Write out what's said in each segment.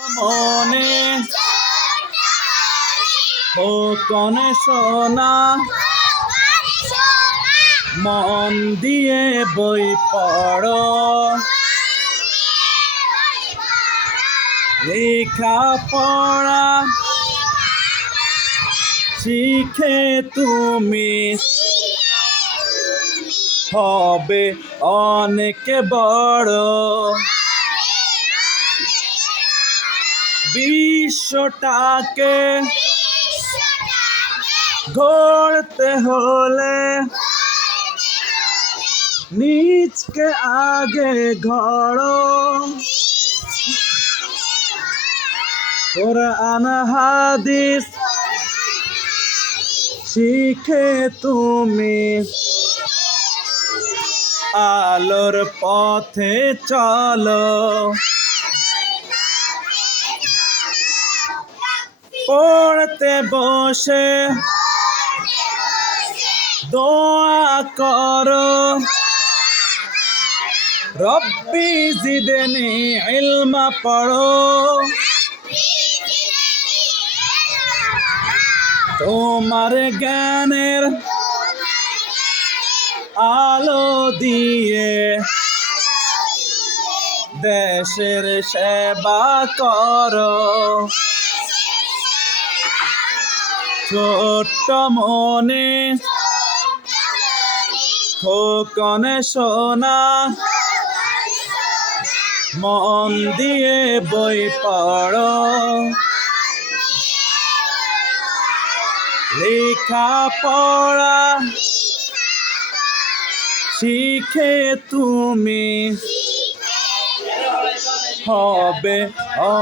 মনে খোকনে সোনা মন দিয়ে বই পড়ো লেখা পড়া শিখে তুমি হবে অনেক বড় বিশ্বটাকে গড়তে হলে নিজকে আগে গড়ো কোরআন হাদিস শিখে তুমি আলোর পথে চলো পড়তে বসে দোয়া করো রব্বি জিদনি ইলমা পড়ো তোমার জ্ঞানের আলো দিয়ে দেশের সেবা করো ছোট্ট মনে খোকনে সোনা মন দিয়ে বই পড়ো লেখা পড়া শিখে তুমি হবে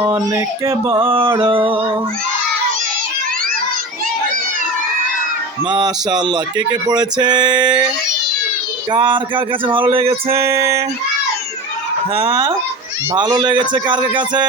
অনেক বড় মাশাআল্লাহ কে কে পড়েছে কার কার কাছে ভালো লেগেছে হ্যাঁ ভালো লেগেছে কার কার কাছে